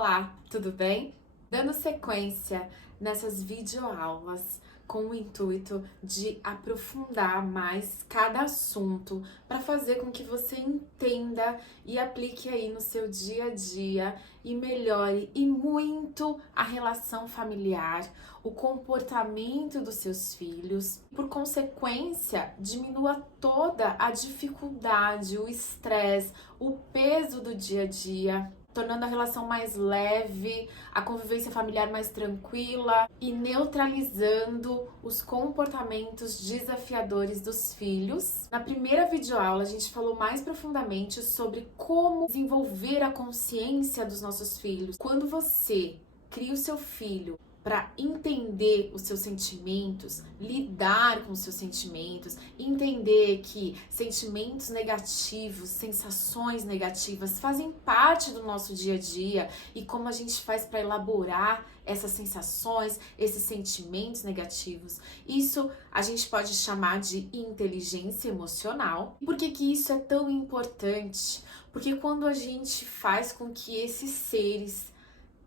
Olá, tudo bem? Dando sequência nessas videoaulas com o intuito de aprofundar mais cada assunto para fazer com que você entenda e aplique aí no seu dia a dia e melhore e muito a relação familiar, o comportamento dos seus filhos, por consequência, diminua toda a dificuldade, o estresse, o peso do dia a dia, tornando a relação mais leve, a convivência familiar mais tranquila e neutralizando os comportamentos desafiadores dos filhos. Na primeira videoaula, a gente falou mais profundamente sobre como desenvolver a consciência dos nossos filhos. Quando você cria o seu filho para entender os seus sentimentos, lidar com os seus sentimentos, entender que sentimentos negativos, sensações negativas fazem parte do nosso dia a dia e como a gente faz para elaborar essas sensações, esses sentimentos negativos. Isso a gente pode chamar de inteligência emocional. E por que que isso é tão importante? Porque quando a gente faz com que esses seres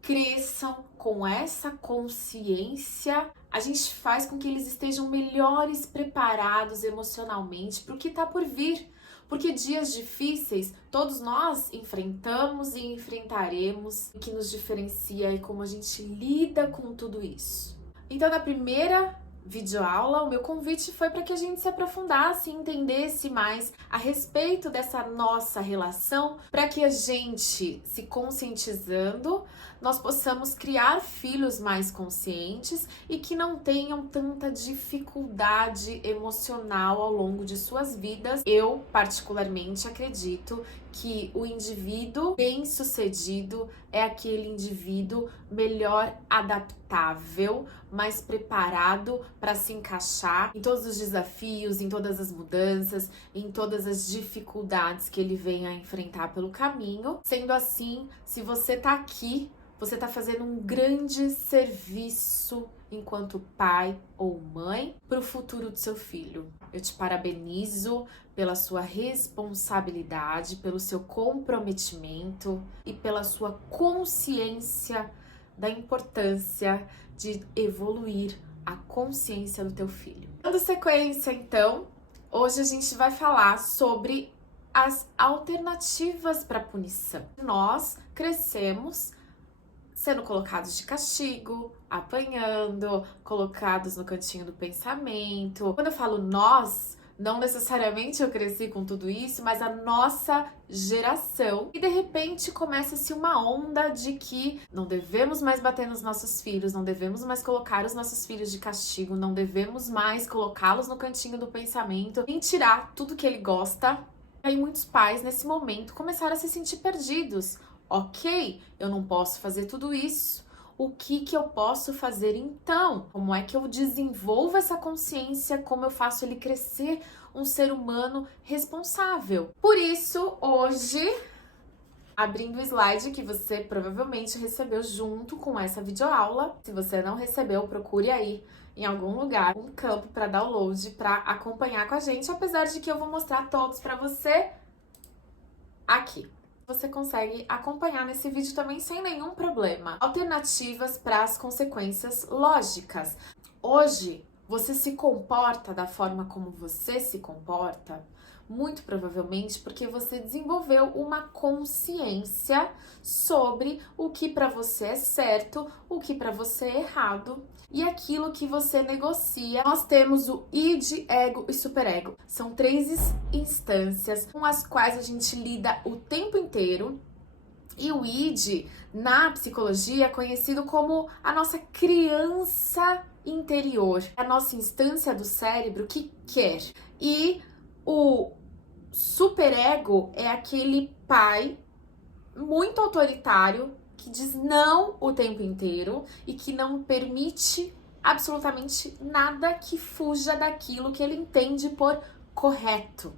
cresçam com essa consciência, a gente faz com que eles estejam melhores preparados emocionalmente para o que está por vir. Porque dias difíceis todos nós enfrentamos e enfrentaremos. O que nos diferencia é como a gente lida com tudo isso. Então, na primeira videoaula, o meu convite foi para que a gente se aprofundasse e entendesse mais a respeito dessa nossa relação, para que a gente, se conscientizando, nós possamos criar filhos mais conscientes e que não tenham tanta dificuldade emocional ao longo de suas vidas. Eu, particularmente, acredito que o indivíduo bem-sucedido é aquele indivíduo melhor adaptável, mais preparado para se encaixar em todos os desafios, em todas as mudanças, em todas as dificuldades que ele vem a enfrentar pelo caminho. Sendo assim, se você tá aqui, você está fazendo um grande serviço enquanto pai ou mãe para o futuro do seu filho. Eu te parabenizo pela sua responsabilidade, pelo seu comprometimento e pela sua consciência da importância de evoluir a consciência do teu filho. Dando sequência, então, hoje a gente vai falar sobre as alternativas para punição. Nós crescemos sendo colocados de castigo, apanhando, colocados no cantinho do pensamento. Quando eu falo nós, não necessariamente eu cresci com tudo isso, mas a nossa geração. E de repente começa-se uma onda de que não devemos mais bater nos nossos filhos, não devemos mais colocar os nossos filhos de castigo, não devemos mais colocá-los no cantinho do pensamento, nem tirar tudo que ele gosta. E aí muitos pais nesse momento começaram a se sentir perdidos. Ok, eu não posso fazer tudo isso. O que eu posso fazer então? Como é que eu desenvolvo essa consciência? Como eu faço ele crescer um ser humano responsável? Por isso, hoje, abrindo o slide que você provavelmente recebeu junto com essa videoaula. Se você não recebeu, procure aí em algum lugar um campo para download, para acompanhar com a gente, apesar de que eu vou mostrar todos para você aqui. Você consegue acompanhar nesse vídeo também sem nenhum problema. Alternativas para as consequências lógicas. Hoje, você se comporta da forma como você se comporta, muito provavelmente porque você desenvolveu uma consciência sobre o que para você é certo, o que para você é errado e aquilo que você negocia. Nós temos o id, ego e superego. São três instâncias com as quais a gente lida o tempo inteiro. E o id, na psicologia, é conhecido como a nossa criança interior, a nossa instância do cérebro que quer. E o superego é aquele pai muito autoritário que diz não o tempo inteiro e que não permite absolutamente nada que fuja daquilo que ele entende por correto.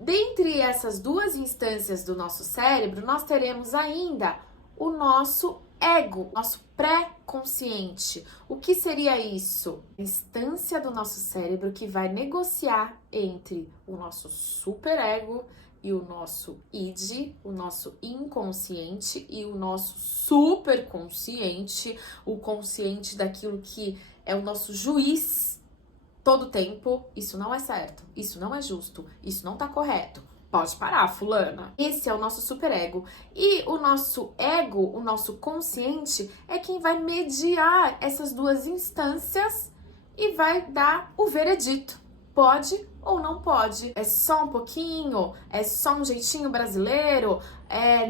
Dentre essas duas instâncias do nosso cérebro, nós teremos ainda o nosso ego, nosso pré-consciente. O que seria isso? A instância do nosso cérebro que vai negociar entre o nosso superego e o nosso id, o nosso inconsciente e o nosso superconsciente, o consciente daquilo que é o nosso juiz todo tempo. Isso não é certo, isso não é justo, isso não tá correto. Pode parar, fulana. Esse é o nosso superego. E o nosso ego, o nosso consciente, é quem vai mediar essas duas instâncias e vai dar o veredito. Pode ou não pode? É só um pouquinho? É só um jeitinho brasileiro?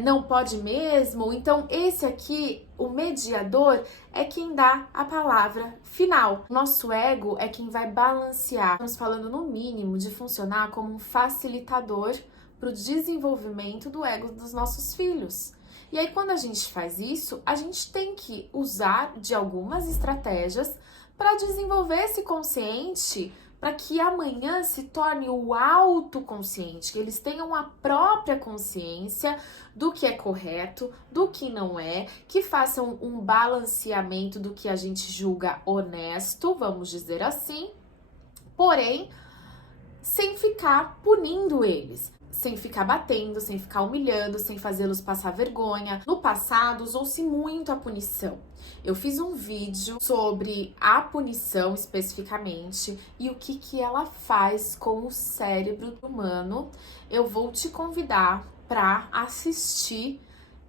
Não pode mesmo? Então, esse aqui, o mediador, é quem dá a palavra final. Nosso ego é quem vai balancear. Estamos falando, no mínimo, de funcionar como um facilitador para o desenvolvimento do ego dos nossos filhos. E aí, quando a gente faz isso, a gente tem que usar de algumas estratégias para desenvolver esse consciente, para que amanhã se torne o autoconsciente, que eles tenham a própria consciência do que é correto, do que não é, que façam um balanceamento do que a gente julga honesto, vamos dizer assim, porém, sem ficar punindo eles, sem ficar batendo, sem ficar humilhando, sem fazê-los passar vergonha. No passado, usou-se muito a punição. Eu fiz um vídeo sobre a punição especificamente e o que ela faz com o cérebro humano. Eu vou te convidar para assistir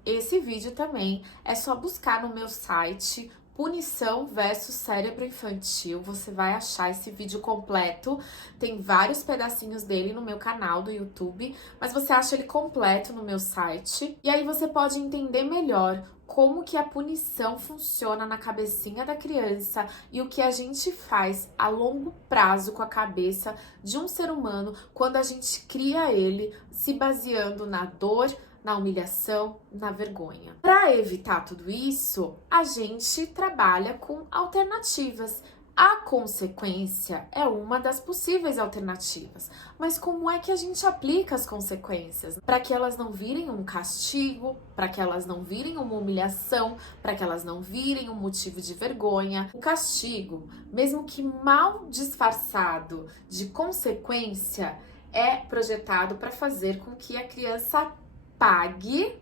esse vídeo também. É só buscar no meu site Punição versus Cérebro Infantil. Você vai achar esse vídeo completo. Tem vários pedacinhos dele no meu canal do YouTube, mas você acha ele completo no meu site. E aí você pode entender melhor como que a punição funciona na cabecinha da criança e o que a gente faz a longo prazo com a cabeça de um ser humano quando a gente cria ele se baseando na dor, na humilhação, na vergonha. Para evitar tudo isso, a gente trabalha com alternativas. A consequência é uma das possíveis alternativas, mas como é que a gente aplica as consequências? Para que elas não virem um castigo, para que elas não virem uma humilhação, para que elas não virem um motivo de vergonha. O castigo, mesmo que mal disfarçado de consequência, é projetado para fazer com que a criança pague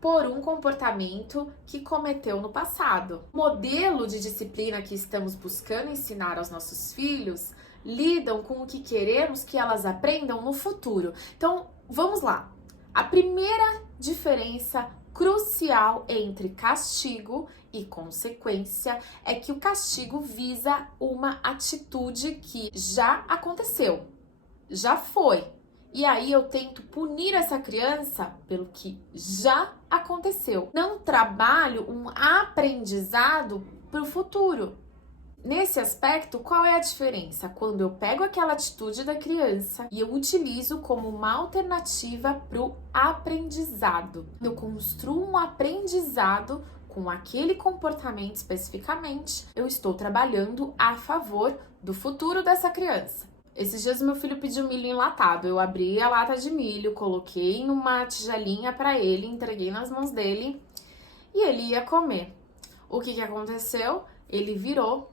por um comportamento que cometeu no passado. O modelo de disciplina que estamos buscando ensinar aos nossos filhos lidam com o que queremos que elas aprendam no futuro. Então, vamos lá. A primeira diferença crucial entre castigo e consequência é que o castigo visa uma atitude que já aconteceu, já foi. E aí eu tento punir essa criança pelo que já aconteceu. Não trabalho um aprendizado para o futuro. Nesse aspecto, qual é a diferença? Quando eu pego aquela atitude da criança e eu utilizo como uma alternativa para o aprendizado. Eu construo um aprendizado com aquele comportamento especificamente, eu estou trabalhando a favor do futuro dessa criança. Esses dias meu filho pediu milho enlatado. Eu abri a lata de milho, coloquei numa tigelinha para ele, entreguei nas mãos dele e ele ia comer. O que aconteceu? Ele virou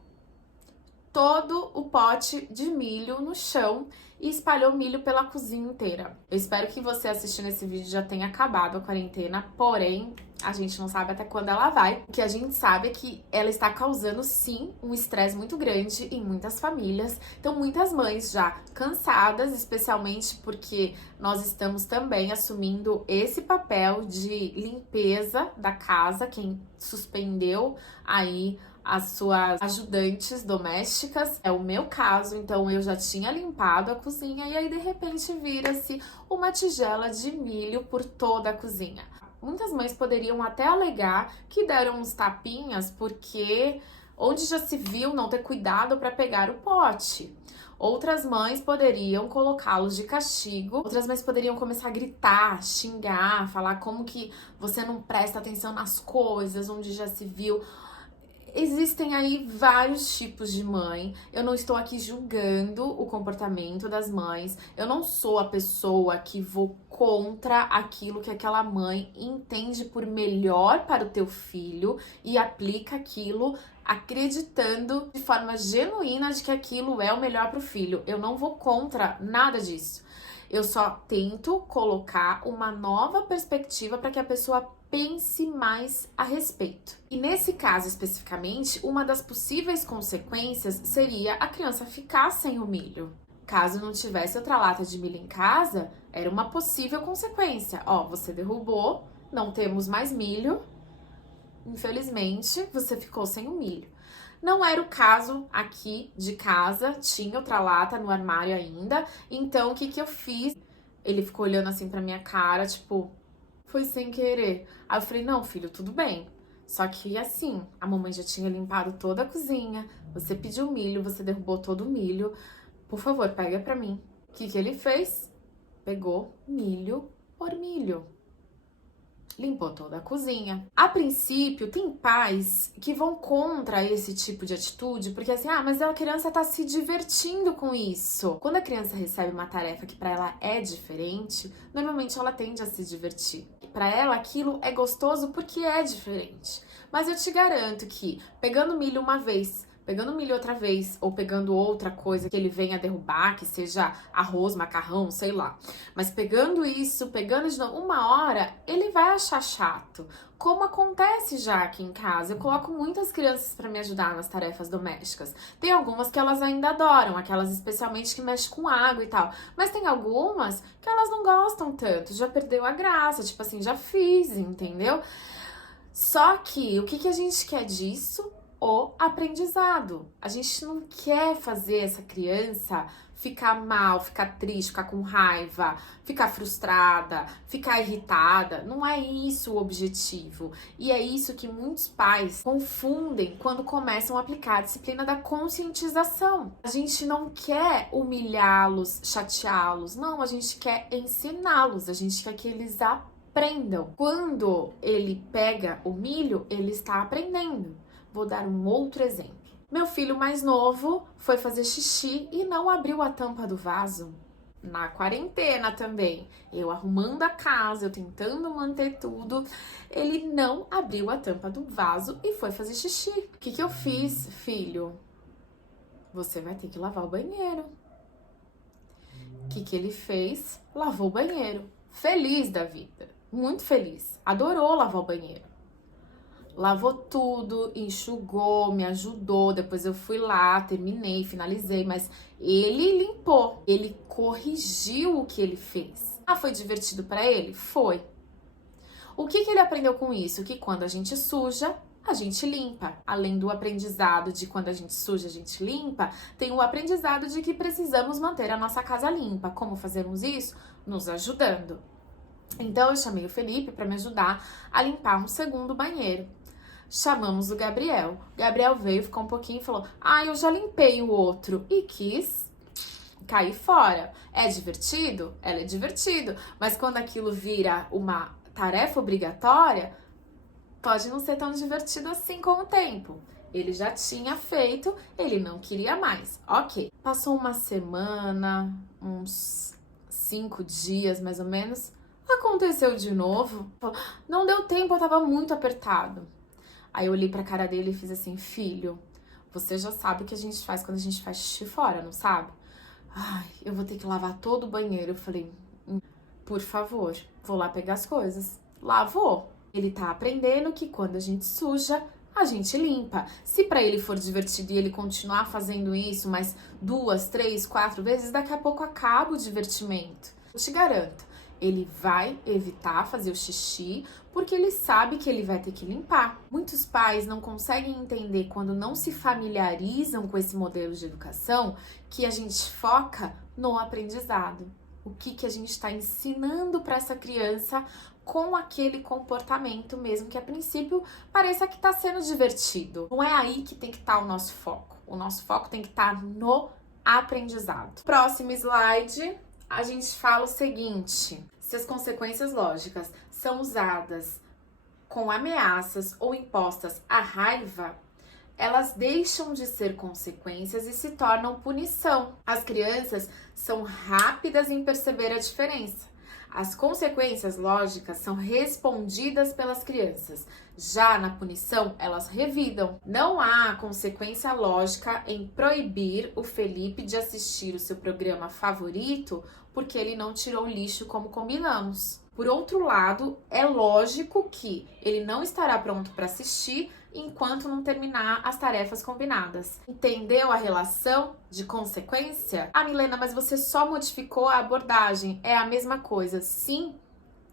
todo o pote de milho no chão e espalhou milho pela cozinha inteira. Eu espero que você assistindo esse vídeo já tenha acabado a quarentena, porém, a gente não sabe até quando ela vai. O que a gente sabe é que ela está causando, sim, um estresse muito grande em muitas famílias. Então, muitas mães já cansadas, especialmente porque nós estamos também assumindo esse papel de limpeza da casa, quem suspendeu aí as suas ajudantes domésticas. É o meu caso, então eu já tinha limpado a cozinha e aí de repente vira-se uma tigela de milho por toda a cozinha. Muitas mães poderiam até alegar que deram uns tapinhas porque onde já se viu não ter cuidado para pegar o pote. Outras mães poderiam colocá-los de castigo, outras mães poderiam começar a gritar, xingar, falar como que você não presta atenção nas coisas, onde já se viu. Existem aí vários tipos de mãe. Eu não estou aqui julgando o comportamento das mães. Eu não sou a pessoa que vou contra aquilo que aquela mãe entende por melhor para o teu filho e aplica aquilo acreditando de forma genuína de que aquilo é o melhor para o filho. Eu não vou contra nada disso. Eu só tento colocar uma nova perspectiva para que a pessoa pense mais a respeito. E nesse caso especificamente, uma das possíveis consequências seria a criança ficar sem o milho. Caso não tivesse outra lata de milho em casa, era uma possível consequência. Ó, você derrubou, não temos mais milho, infelizmente você ficou sem o milho. Não era o caso aqui de casa, tinha outra lata no armário ainda, então o que que eu fiz? Ele ficou olhando assim pra minha cara, tipo, foi sem querer. Aí eu falei, não, filho, tudo bem. Só que assim, a mamãe já tinha limpado toda a cozinha, você pediu milho, você derrubou todo o milho. Por favor, pega pra mim. O que que ele fez? Pegou milho por milho. Limpou toda a cozinha. A princípio, tem pais que vão contra esse tipo de atitude, porque assim, mas a criança tá se divertindo com isso. Quando a criança recebe uma tarefa que pra ela é diferente, normalmente ela tende a se divertir. Pra ela, aquilo é gostoso porque é diferente. Mas eu te garanto que, pegando milho uma vez, pegando milho outra vez, ou pegando outra coisa que ele venha derrubar, que seja arroz, macarrão, sei lá. Mas pegando isso, pegando de novo, uma hora, ele vai achar chato. Como acontece já aqui em casa. Eu coloco muitas crianças para me ajudar nas tarefas domésticas. Tem algumas que elas ainda adoram, aquelas especialmente que mexem com água e tal. Mas tem algumas que elas não gostam tanto, já perdeu a graça, tipo assim, já fiz, entendeu? Só que o que a gente quer disso? O aprendizado. A gente não quer fazer essa criança ficar mal, ficar triste, ficar com raiva, ficar frustrada, ficar irritada. Não é isso o objetivo. E é isso que muitos pais confundem quando começam a aplicar a disciplina da conscientização. A gente não quer humilhá-los, chateá-los. Não, a gente quer ensiná-los. A gente quer que eles aprendam. Quando ele pega o milho, ele está aprendendo. Vou dar um outro exemplo. Meu filho mais novo foi fazer xixi e não abriu a tampa do vaso. Na quarentena também. Eu arrumando a casa, eu tentando manter tudo. Ele não abriu a tampa do vaso e foi fazer xixi. O que eu fiz, filho? Você vai ter que lavar o banheiro. O que ele fez? Lavou o banheiro. Feliz da vida. Muito feliz. Adorou lavar o banheiro. Lavou tudo, enxugou, me ajudou. Depois eu fui lá, terminei, finalizei. Mas ele limpou, ele corrigiu o que ele fez. Foi divertido pra ele? Foi. O que ele aprendeu com isso? Que quando a gente suja, a gente limpa. Além do aprendizado de quando a gente suja, a gente limpa, tem o aprendizado de que precisamos manter a nossa casa limpa. Como fazemos isso? Nos ajudando. Então eu chamei o Felipe para me ajudar a limpar um segundo banheiro. Chamamos o Gabriel. Gabriel veio, ficou um pouquinho e falou: eu já limpei o outro. E quis cair fora. É divertido? Ela é divertido. Mas quando aquilo vira uma tarefa obrigatória, pode não ser tão divertido assim com o tempo. Ele já tinha feito, ele não queria mais. Ok. Passou uma semana, uns 5 dias mais ou menos. Aconteceu de novo. Não deu tempo, eu tava muito apertado. Aí eu olhei pra cara dele e fiz assim: filho, você já sabe o que a gente faz quando a gente faz xixi fora, não sabe? Eu vou ter que lavar todo o banheiro. Eu falei: por favor, vou lá pegar as coisas. Lavou. Ele tá aprendendo que quando a gente suja, a gente limpa. Se pra ele for divertido e ele continuar fazendo isso mais 2, 3, 4 vezes, daqui a pouco acaba o divertimento. Eu te garanto, ele vai evitar fazer o xixi porque ele sabe que ele vai ter que limpar. Muitos pais não conseguem entender, quando não se familiarizam com esse modelo de educação, que a gente foca no aprendizado. O que a gente está ensinando para essa criança com aquele comportamento, mesmo que a princípio pareça que está sendo divertido. Não é aí que tem que estar o nosso foco. O nosso foco tem que estar no aprendizado. Próximo slide, a gente fala o seguinte: se as consequências lógicas são usadas com ameaças ou impostas à raiva, elas deixam de ser consequências e se tornam punição. As crianças são rápidas em perceber a diferença. As consequências lógicas são respondidas pelas crianças. Já na punição, elas revidam. Não há consequência lógica em proibir o Felipe de assistir o seu programa favorito porque ele não tirou o lixo como combinamos. Por outro lado, é lógico que ele não estará pronto para assistir enquanto não terminar as tarefas combinadas. Entendeu a relação de consequência? Ah, Milena, mas você só modificou a abordagem. É a mesma coisa. Sim,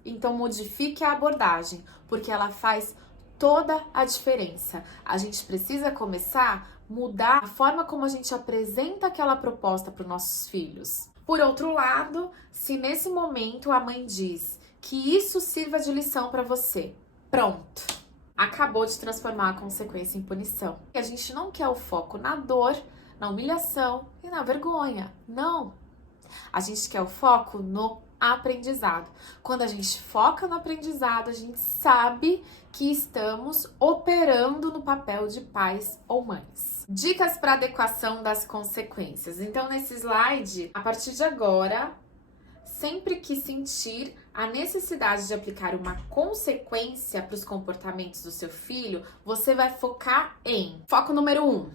então modifique a abordagem, porque ela faz toda a diferença. A gente precisa começar a mudar a forma como a gente apresenta aquela proposta para os nossos filhos. Por outro lado, se nesse momento a mãe diz que isso sirva de lição para você, pronto. Acabou de transformar a consequência em punição. E a gente não quer o foco na dor, na humilhação e na vergonha. Não. A gente quer o foco no aprendizado. Quando a gente foca no aprendizado, a gente sabe que estamos operando no papel de pais ou mães. Dicas para adequação das consequências. Então, nesse slide, a partir de agora, sempre que sentir a necessidade de aplicar uma consequência para os comportamentos do seu filho, você vai focar em... Foco número 1.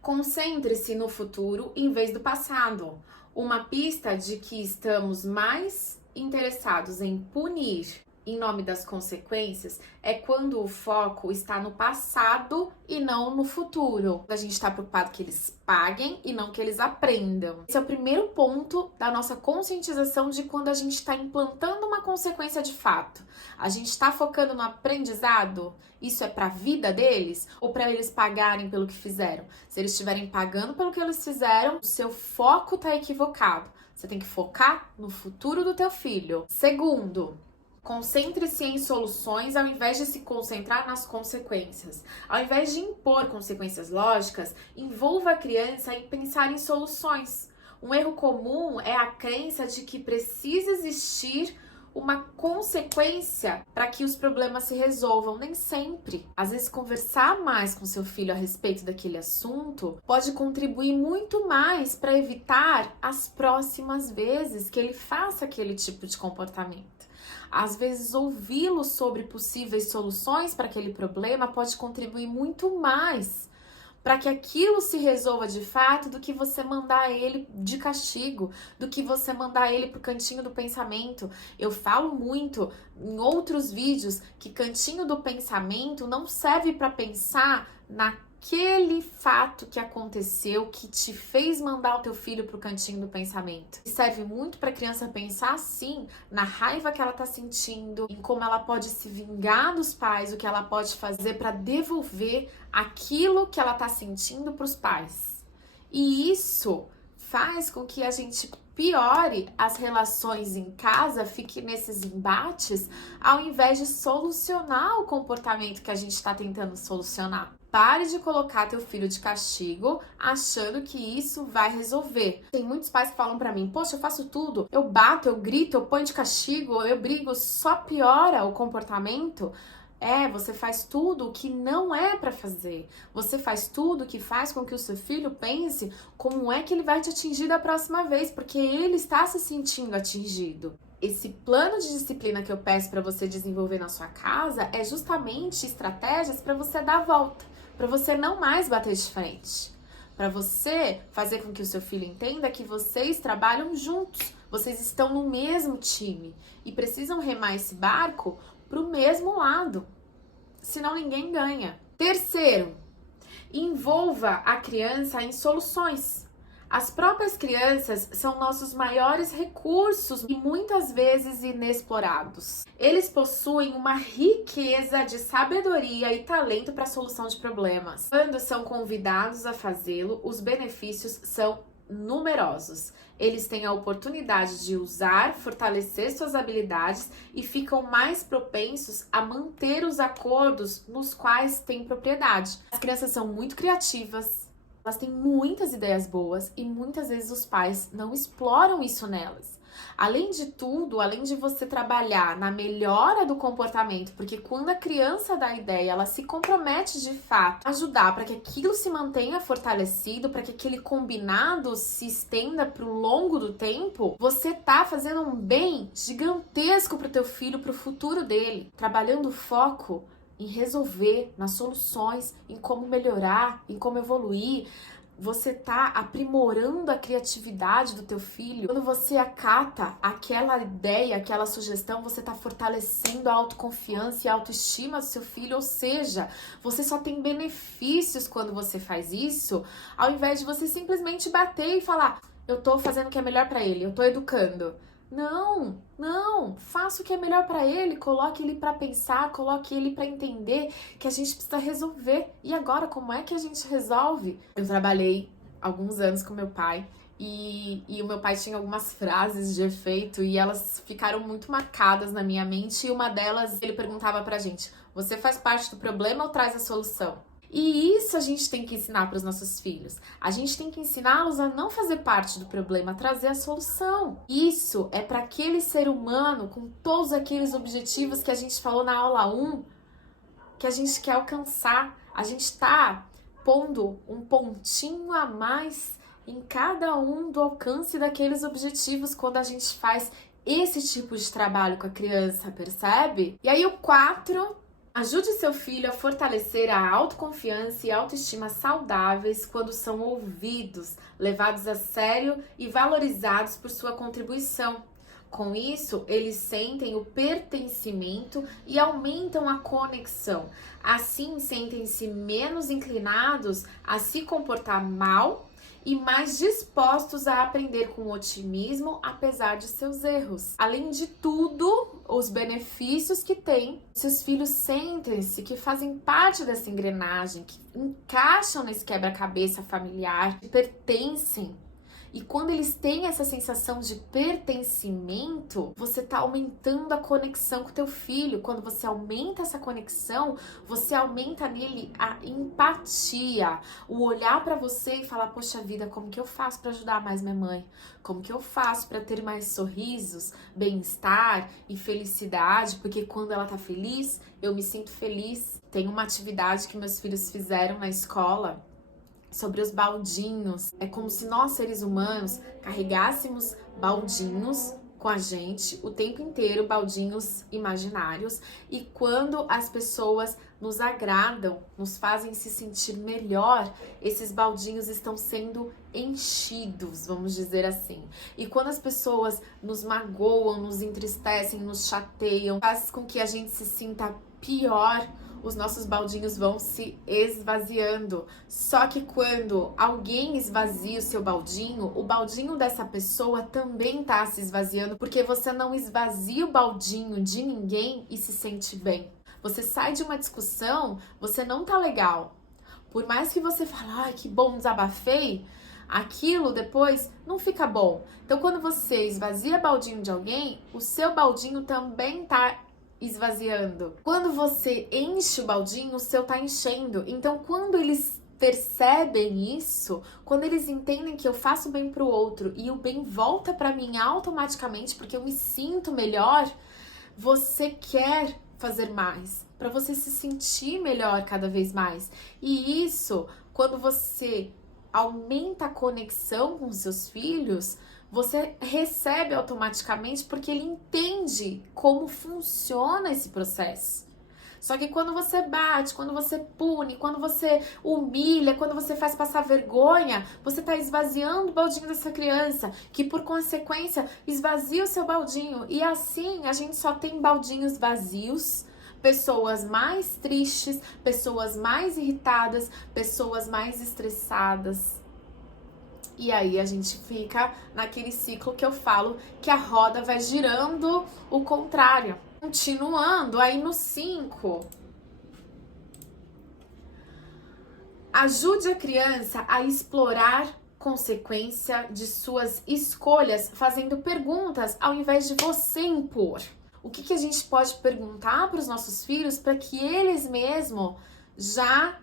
Concentre-se no futuro em vez do passado. Uma pista de que estamos mais interessados em punir em nome das consequências é quando o foco está no passado e não no futuro. A gente está preocupado que eles paguem e não que eles aprendam. Esse é o primeiro ponto da nossa conscientização de quando a gente está implantando uma consequência de fato. A gente está focando no aprendizado? Isso é para a vida deles ou para eles pagarem pelo que fizeram? Se eles estiverem pagando pelo que eles fizeram, o seu foco está equivocado. Você tem que focar no futuro do teu filho. Segundo, concentre-se em soluções ao invés de se concentrar nas consequências. Ao invés de impor consequências lógicas, envolva a criança em pensar em soluções. Um erro comum é a crença de que precisa existir uma consequência para que os problemas se resolvam. Nem sempre. Às vezes, conversar mais com seu filho a respeito daquele assunto pode contribuir muito mais para evitar as próximas vezes que ele faça aquele tipo de comportamento. Às vezes, ouvi-lo sobre possíveis soluções para aquele problema pode contribuir muito mais para que aquilo se resolva de fato do que você mandar ele de castigo, do que você mandar ele pro cantinho do pensamento. Eu falo muito em outros vídeos que cantinho do pensamento não serve para pensar naquele fato que aconteceu que te fez mandar o teu filho pro cantinho do pensamento. Serve muito para a criança pensar sim na raiva que ela tá sentindo, em como ela pode se vingar dos pais, o que ela pode fazer para devolver aquilo que ela tá sentindo pros pais. E isso faz com que a gente piore as relações em casa, fique nesses embates, ao invés de solucionar o comportamento que a gente está tentando solucionar. Pare de colocar teu filho de castigo achando que isso vai resolver. Tem muitos pais que falam pra mim, poxa, eu faço tudo, eu bato, eu grito, eu ponho de castigo, eu brigo, só piora o comportamento. Você faz tudo o que não é pra fazer. Você faz tudo que faz com que o seu filho pense como é que ele vai te atingir da próxima vez, porque ele está se sentindo atingido. Esse plano de disciplina que eu peço para você desenvolver na sua casa é justamente estratégias para você dar a volta, para você não mais bater de frente, para você fazer com que o seu filho entenda que vocês trabalham juntos, vocês estão no mesmo time e precisam remar esse barco para o mesmo lado, senão ninguém ganha. Terceiro, envolva a criança em soluções. As próprias crianças são nossos maiores recursos e muitas vezes inexplorados. Eles possuem uma riqueza de sabedoria e talento para a solução de problemas. Quando são convidados a fazê-lo, os benefícios são numerosos. Eles têm a oportunidade de usar, fortalecer suas habilidades e ficam mais propensos a manter os acordos nos quais têm propriedade. As crianças são muito criativas, elas têm muitas ideias boas e muitas vezes os pais não exploram isso nelas. Além de tudo, além de você trabalhar na melhora do comportamento, porque quando a criança dá ideia, ela se compromete de fato a ajudar para que aquilo se mantenha fortalecido, para que aquele combinado se estenda para o longo do tempo, você tá fazendo um bem gigantesco para o teu filho, para o futuro dele, trabalhando o foco em resolver, nas soluções, em como melhorar, em como evoluir. Você tá aprimorando a criatividade do teu filho. Quando você acata aquela ideia, aquela sugestão, você tá fortalecendo a autoconfiança e a autoestima do seu filho. Ou seja, você só tem benefícios quando você faz isso, ao invés de você simplesmente bater e falar: eu tô fazendo o que é melhor para ele, eu tô educando. Não, faça o que é melhor para ele, coloque ele para pensar, coloque ele para entender que a gente precisa resolver. E agora, como é que a gente resolve? Eu trabalhei alguns anos com meu pai e o meu pai tinha algumas frases de efeito e elas ficaram muito marcadas na minha mente. E uma delas, ele perguntava pra gente: você faz parte do problema ou traz a solução? E isso a gente tem que ensinar para os nossos filhos. A gente tem que ensiná-los a não fazer parte do problema, a trazer a solução. Isso é para aquele ser humano com todos aqueles objetivos que a gente falou na aula 1, que a gente quer alcançar. A gente está pondo um pontinho a mais em cada um do alcance daqueles objetivos quando a gente faz esse tipo de trabalho com a criança, percebe? E aí o 4... ajude seu filho a fortalecer a autoconfiança e autoestima saudáveis quando são ouvidos, levados a sério e valorizados por sua contribuição. Com isso, eles sentem o pertencimento e aumentam a conexão. Assim, sentem-se menos inclinados a se comportar mal e mais dispostos a aprender com otimismo, apesar de seus erros. Além de tudo, os benefícios que tem, seus filhos sentem-se que fazem parte dessa engrenagem, que encaixam nesse quebra-cabeça familiar, que pertencem. E quando eles têm essa sensação de pertencimento, você está aumentando a conexão com o teu filho. Quando você aumenta essa conexão, você aumenta nele a empatia, o olhar para você e falar: poxa vida, como que eu faço para ajudar mais minha mãe? Como que eu faço para ter mais sorrisos, bem-estar e felicidade? Porque quando ela tá feliz, eu me sinto feliz. Tem uma atividade que meus filhos fizeram na escola sobre os baldinhos. É como se nós, seres humanos, carregássemos baldinhos com a gente o tempo inteiro, baldinhos imaginários, e quando as pessoas nos agradam, nos fazem se sentir melhor, esses baldinhos estão sendo enchidos, vamos dizer assim. E quando as pessoas nos magoam, nos entristecem, nos chateiam, faz com que a gente se sinta pior, os nossos baldinhos vão se esvaziando. Só que quando alguém esvazia o seu baldinho, o baldinho dessa pessoa também tá se esvaziando, porque você não esvazia o baldinho de ninguém e se sente bem. Você sai de uma discussão, você não tá legal. Por mais que você fale: ai, que bom, desabafei, aquilo depois não fica bom. Então, quando você esvazia o baldinho de alguém, o seu baldinho também tá esvaziando. Quando você enche o baldinho, o seu tá enchendo. Então, quando eles percebem isso, quando eles entendem que eu faço bem pro outro e o bem volta para mim automaticamente porque eu me sinto melhor, você quer fazer mais, para você se sentir melhor cada vez mais. E isso, quando você aumenta a conexão com seus filhos, você recebe automaticamente porque ele entende como funciona esse processo. Só que quando você bate, quando você pune, quando você humilha, quando você faz passar vergonha, você está esvaziando o baldinho dessa criança, que por consequência esvazia o seu baldinho. E assim a gente só tem baldinhos vazios, pessoas mais tristes, pessoas mais irritadas, pessoas mais estressadas. E aí a gente fica naquele ciclo que eu falo que a roda vai girando o contrário. Continuando, aí no 5. Ajude a criança a explorar consequência de suas escolhas, fazendo perguntas ao invés de você impor. O que a gente pode perguntar para os nossos filhos para que eles mesmos já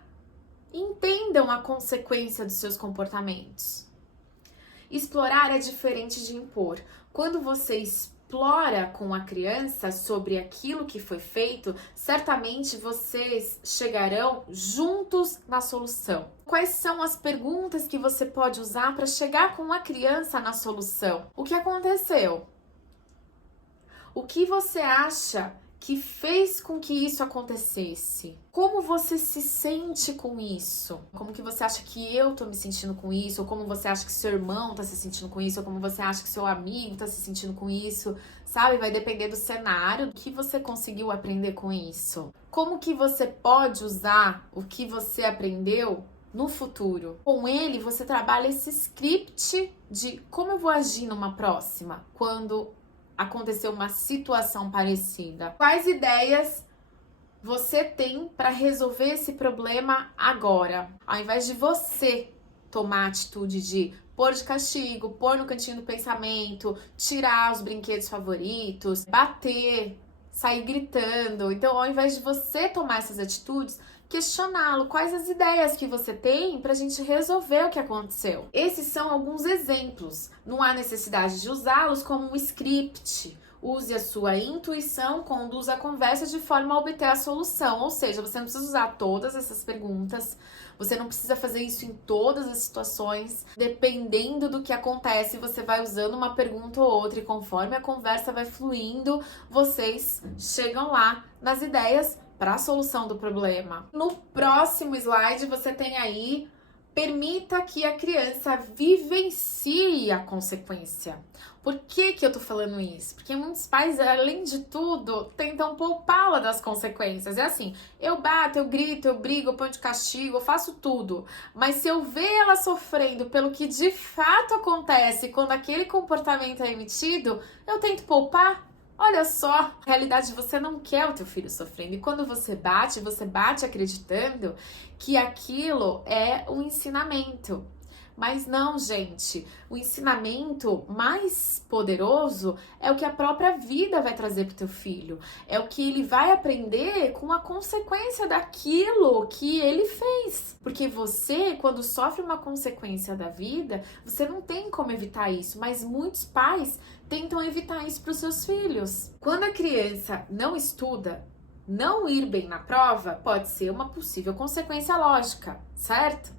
entendam a consequência dos seus comportamentos? Explorar é diferente de impor. Quando você explora com a criança sobre aquilo que foi feito, certamente vocês chegarão juntos na solução. Quais são as perguntas que você pode usar para chegar com a criança na solução? O que aconteceu? O que você acha que fez com que isso acontecesse? Como você se sente com isso? Como que você acha que eu tô me sentindo com isso? Ou como você acha que seu irmão tá se sentindo com isso? Ou como você acha que seu amigo tá se sentindo com isso? Sabe? Vai depender do cenário, do que você conseguiu aprender com isso. Como que você pode usar o que você aprendeu no futuro? Com ele, você trabalha esse script de como eu vou agir numa próxima, quando aconteceu uma situação parecida. Quais ideias você tem para resolver esse problema agora? Ao invés de você tomar a atitude de pôr de castigo, pôr no cantinho do pensamento, tirar os brinquedos favoritos, bater, sair gritando. Então, ao invés de você tomar essas atitudes, questioná-lo, quais as ideias que você tem para a gente resolver o que aconteceu. Esses são alguns exemplos. Não há necessidade de usá-los como um script. Use a sua intuição, conduza a conversa de forma a obter a solução. Ou seja, você não precisa usar todas essas perguntas, você não precisa fazer isso em todas as situações. Dependendo do que acontece, você vai usando uma pergunta ou outra e conforme a conversa vai fluindo, vocês chegam lá nas ideias para a solução do problema. No próximo slide, você tem aí: permita que a criança vivencie a consequência. Por que eu tô falando isso? Porque muitos pais, além de tudo, tentam poupá-la das consequências. É assim, eu bato, eu grito, eu brigo, eu ponho de castigo, eu faço tudo. Mas se eu ver ela sofrendo pelo que de fato acontece quando aquele comportamento é emitido, eu tento poupar. Olha só, a realidade, você não quer o teu filho sofrendo. E quando você bate acreditando que aquilo é um ensinamento. Mas não, gente, o ensinamento mais poderoso é o que a própria vida vai trazer pro teu filho. É o que ele vai aprender com a consequência daquilo que ele fez. Porque você, quando sofre uma consequência da vida, você não tem como evitar isso, mas muitos pais tentam evitar isso para os seus filhos. Quando a criança não estuda, não ir bem na prova pode ser uma possível consequência lógica, certo?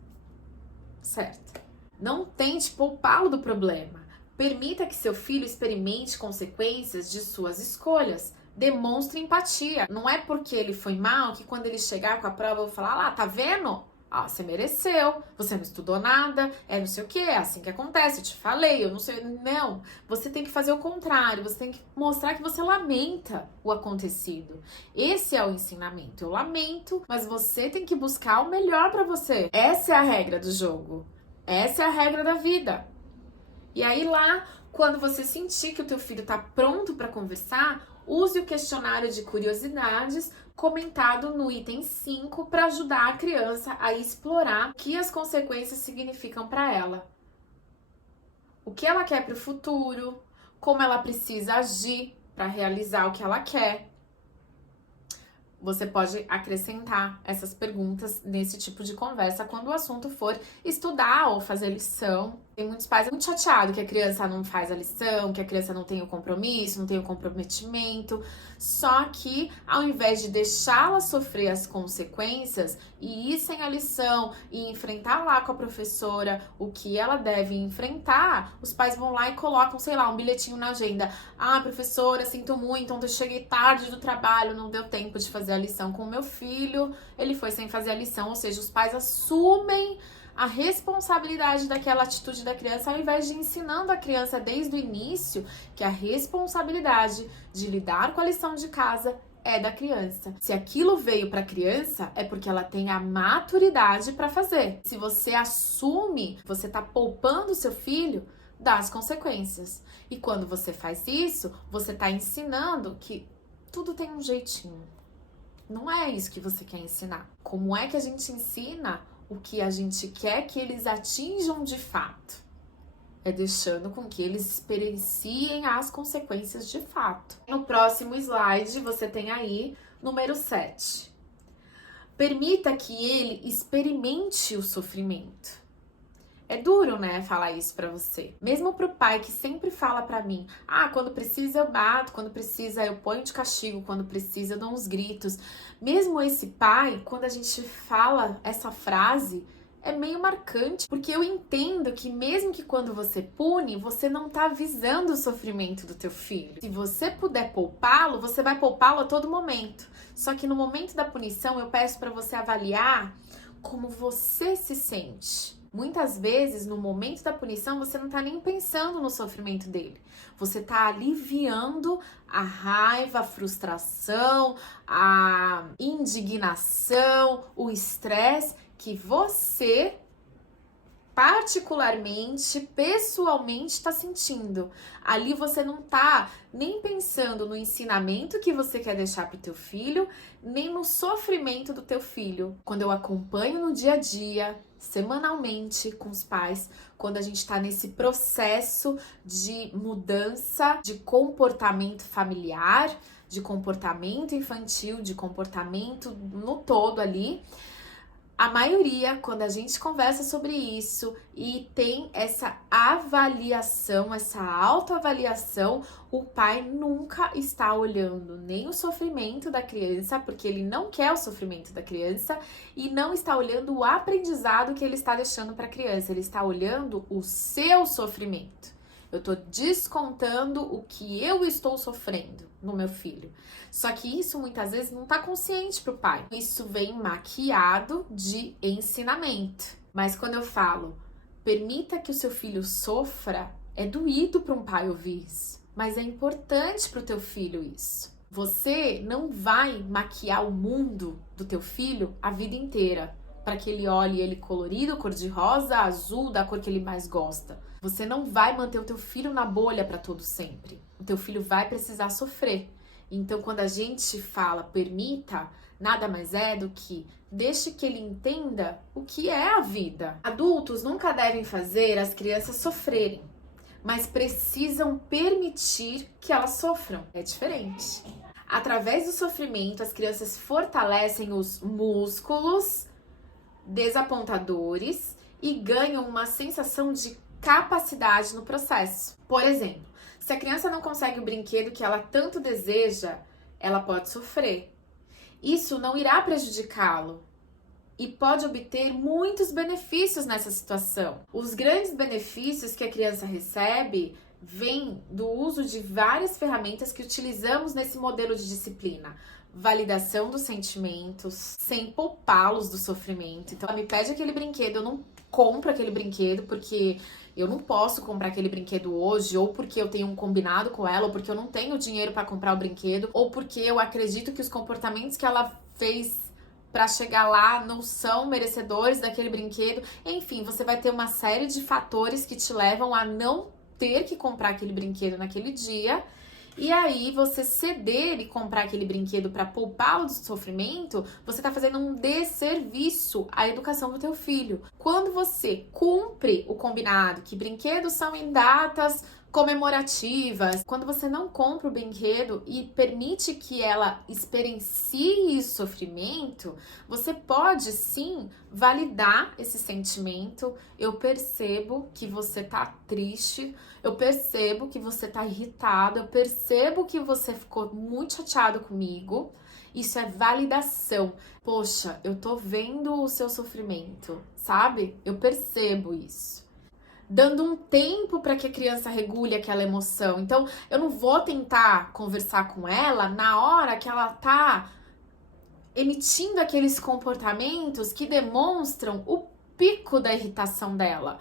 Certo. Não tente poupá-lo do problema. Permita que seu filho experimente consequências de suas escolhas. Demonstre empatia. Não é porque ele foi mal que quando ele chegar com a prova eu vou falar: lá, tá vendo? Ah, você mereceu, você não estudou nada, é não sei o que, é assim que acontece, eu te falei, eu não sei. Não, você tem que fazer o contrário, você tem que mostrar que você lamenta o acontecido. Esse é o ensinamento. Eu lamento, mas você tem que buscar o melhor pra você. Essa é a regra do jogo. Essa é a regra da vida. E aí lá, quando você sentir que o teu filho tá pronto para conversar, use o questionário de curiosidades comentado no item 5 para ajudar a criança a explorar o que as consequências significam para ela. O que ela quer para o futuro, como ela precisa agir para realizar o que ela quer. Você pode acrescentar essas perguntas nesse tipo de conversa quando o assunto for estudar ou fazer lição. Tem muitos pais muito chateados que a criança não faz a lição, que a criança não tem o compromisso, não tem o comprometimento. Só que, ao invés de deixá-la sofrer as consequências e ir sem a lição e enfrentar lá com a professora o que ela deve enfrentar, os pais vão lá e colocam, sei lá, um bilhetinho na agenda. Ah, professora, sinto muito, ontem eu cheguei tarde do trabalho, não deu tempo de fazer a lição com o meu filho, ele foi sem fazer a lição. Ou seja, os pais assumem a responsabilidade daquela atitude da criança, ao invés de ensinando a criança desde o início que a responsabilidade de lidar com a lição de casa é da criança. Se aquilo veio para a criança, é porque ela tem a maturidade para fazer. Se você assume, você tá poupando o seu filho das consequências. E quando você faz isso, você tá ensinando que tudo tem um jeitinho. Não é isso que você quer ensinar. Como é que a gente ensina o que a gente quer que eles atinjam de fato? É deixando com que eles experienciem as consequências de fato. No próximo slide, você tem aí número 7. Permita que ele experimente o sofrimento. É duro, né, falar isso pra você. Mesmo pro pai que sempre fala pra mim: "Ah, quando precisa eu bato, quando precisa eu ponho de castigo, quando precisa eu dou uns gritos". Mesmo esse pai, quando a gente fala essa frase, é meio marcante, porque eu entendo que mesmo que quando você pune, você não tá visando o sofrimento do teu filho. Se você puder poupá-lo, você vai poupá-lo a todo momento. Só que no momento da punição, eu peço para você avaliar como você se sente. Muitas vezes, no momento da punição, você não tá nem pensando no sofrimento dele. Você tá aliviando a raiva, a frustração, a indignação, o estresse que você particularmente, pessoalmente está sentindo. Ali você não tá nem pensando no ensinamento que você quer deixar pro teu filho, nem no sofrimento do teu filho. Quando eu acompanho no dia a dia, semanalmente com os pais, quando a gente tá nesse processo de mudança de comportamento familiar, de comportamento infantil, de comportamento no todo ali, a maioria, quando a gente conversa sobre isso e tem essa avaliação, essa autoavaliação, o pai nunca está olhando nem o sofrimento da criança, porque ele não quer o sofrimento da criança, e não está olhando o aprendizado que ele está deixando para a criança, ele está olhando o seu sofrimento. Eu tô descontando o que eu estou sofrendo no meu filho. Só que isso muitas vezes não tá consciente pro pai. Isso vem maquiado de ensinamento. Mas quando eu falo, permita que o seu filho sofra, é doído para um pai ouvir isso. Mas é importante pro teu filho isso. Você não vai maquiar o mundo do teu filho a vida inteira, para que ele olhe ele colorido, cor-de-rosa, azul, da cor que ele mais gosta. Você não vai manter o teu filho na bolha para todo sempre. O teu filho vai precisar sofrer. Então, quando a gente fala permita, nada mais é do que deixe que ele entenda o que é a vida. Adultos nunca devem fazer as crianças sofrerem, mas precisam permitir que elas sofram. É diferente. Através do sofrimento, as crianças fortalecem os músculos desapontadores e ganham uma sensação de capacidade no processo. Por exemplo, se a criança não consegue o brinquedo que ela tanto deseja, ela pode sofrer. Isso não irá prejudicá-lo e pode obter muitos benefícios nessa situação. Os grandes benefícios que a criança recebe vêm do uso de várias ferramentas que utilizamos nesse modelo de disciplina. Validação dos sentimentos, sem poupá-los do sofrimento. Então, ela me pede aquele brinquedo, eu não compro aquele brinquedo porque eu não posso comprar aquele brinquedo hoje, ou porque eu tenho um combinado com ela, ou porque eu não tenho dinheiro para comprar o brinquedo, ou porque eu acredito que os comportamentos que ela fez para chegar lá não são merecedores daquele brinquedo. Enfim, você vai ter uma série de fatores que te levam a não ter que comprar aquele brinquedo naquele dia. E aí, você ceder e comprar aquele brinquedo para poupá-lo do sofrimento, você tá fazendo um desserviço à educação do teu filho. Quando você cumpre o combinado, que brinquedos são em datas comemorativas, quando você não compra o brinquedo e permite que ela experiencie esse sofrimento, você pode sim validar esse sentimento. Eu percebo que você tá triste, eu percebo que você tá irritado, eu percebo que você ficou muito chateado comigo. Isso é validação. Poxa, eu tô vendo o seu sofrimento, sabe? Eu percebo isso. Dando um tempo para que a criança regule aquela emoção. Então, eu não vou tentar conversar com ela na hora que ela tá emitindo aqueles comportamentos que demonstram o pico da irritação dela.